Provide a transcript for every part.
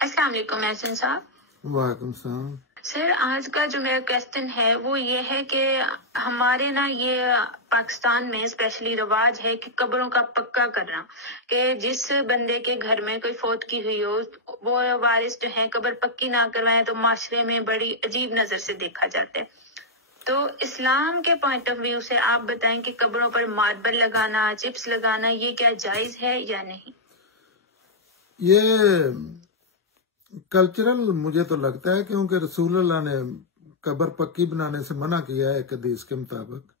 السلام علیکم محسن صاحب۔ وعلیکم السلام۔ سر، آج کا جو میرا کویسچن ہے وہ یہ ہے کہ ہمارے یہ پاکستان میں اسپیشلی رواج ہے کہ قبروں کا پکا کرنا، کہ جس بندے کے گھر میں کوئی فوت کی ہوئی ہو وہ وارث جو ہیں قبر پکی نہ کروائیں تو معاشرے میں بڑی عجیب نظر سے دیکھا جاتا ہے۔ تو اسلام کے پوائنٹ آف ویو سے آپ بتائیں کہ قبروں پر ماربل لگانا، چپس لگانا یہ کیا جائز ہے یا نہیں؟ یہ کلچرل مجھے تو لگتا ہے کیونکہ رسول اللہ نے قبر پکی بنانے سے منع کیا ہے ایک حدیث کے مطابق،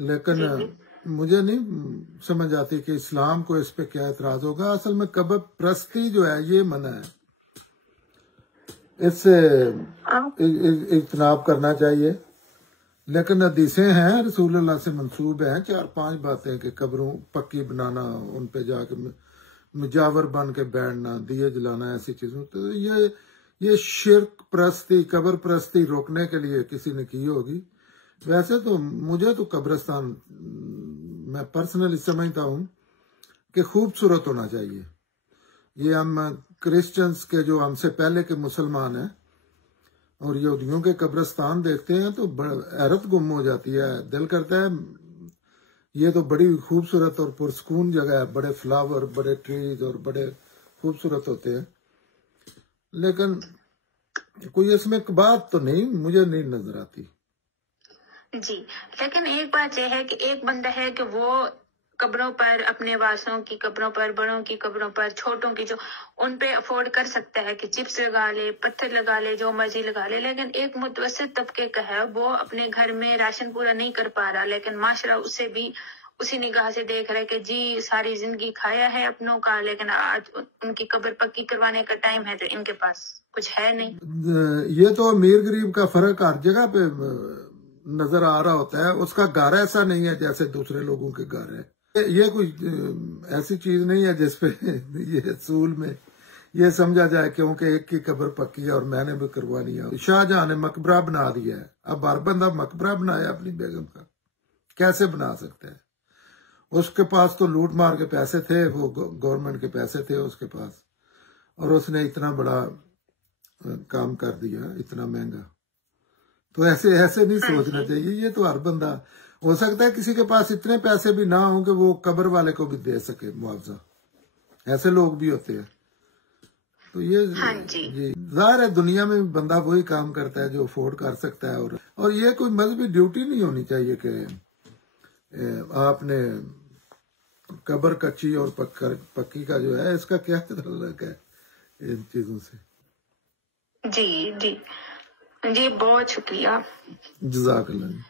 لیکن مجھے نہیں سمجھ آتی کہ اسلام کو اس پہ کیا اعتراض ہوگا۔ اصل میں قبر پرستی جو ہے یہ منع ہے، اس سے اجتناب کرنا چاہیے، لیکن حدیثیں ہیں رسول اللہ سے منسوب ہیں 4-5 باتیں کہ قبروں پکی بنانا، ان پہ جا کے مجاور بن کے بیٹھنا، دیے جلانا، ایسی چیزوں۔ تو یہ شرک پرستی، قبر پرستی روکنے کے لیے کسی نے کی ہوگی۔ ویسے تو مجھے تو قبرستان میں پرسنلی سمجھتا ہوں کہ خوبصورت ہونا چاہیے۔ یہ ہم کرسچنز کے جو ہم سے پہلے کے مسلمان ہیں اور یہودیوں کے قبرستان دیکھتے ہیں تو حیرت گم ہو جاتی ہے، دل کرتا ہے یہ تو بڑی خوبصورت اور پرسکون جگہ ہے، بڑے فلاور، بڑے ٹریز اور بڑے خوبصورت ہوتے ہیں، لیکن کوئی اس میں بات تو نہیں مجھے نہیں نظر آتی۔ جی، لیکن ایک بات یہ ہے کہ ایک بندہ ہے کہ وہ قبروں پر، اپنے وارثوں کی قبروں پر، بڑوں کی قبروں پر، چھوٹوں کی جو ان پہ افورڈ کر سکتا ہے کہ چپس لگا لے، پتھر لگا لے، جو مرضی لگا لے، لیکن ایک متوسط طبقے کا ہے وہ اپنے گھر میں راشن پورا نہیں کر پا رہا، لیکن معاشرہ اسے بھی اسی نگاہ سے دیکھ رہا ہے کہ جی ساری زندگی کھایا ہے اپنوں کا، لیکن آج ان کی قبر پکی کروانے کا ٹائم ہے تو ان کے پاس کچھ ہے نہیں۔ یہ تو امیر غریب کا فرق ہر جگہ پہ نظر آ رہا ہوتا ہے، اس کا گھر ایسا نہیں ہے جیسے دوسرے لوگوں کے گھر ہے۔ یہ کوئی ایسی چیز نہیں ہے جس پہ یہ اصول میں یہ سمجھا جائے کیونکہ ایک کی قبر پکی ہے اور میں نے بھی کروانی ہے۔ شاہ جہاں نے مقبرہ بنا دیا ہے، اب ہر بندہ مقبرہ بنایا اپنی بیگم کا، کیسے بنا سکتا ہے؟ اس کے پاس تو لوٹ مار کے پیسے تھے، وہ گورنمنٹ کے پیسے تھے اس کے پاس، اور اس نے اتنا بڑا کام کر دیا، اتنا مہنگا۔ تو ایسے نہیں سوچنا چاہیے، یہ تو ہر بندہ، ہو سکتا ہے کسی کے پاس اتنے پیسے بھی نہ ہوں کہ وہ قبر والے کو بھی دے سکے معاوضہ، ایسے لوگ بھی ہوتے ہیں۔ تو یہ جی ظاہر ہے دنیا میں بندہ وہی کام کرتا ہے جو افورڈ کر سکتا ہے، اور یہ کوئی مذہبی ڈیوٹی نہیں ہونی چاہیے کہ آپ نے قبر کچی اور پکی کا جو ہے اس کا کیا تعلق ہے ان چیزوں سے۔ جی جی جی، بہت شکریہ، جزاک اللہ۔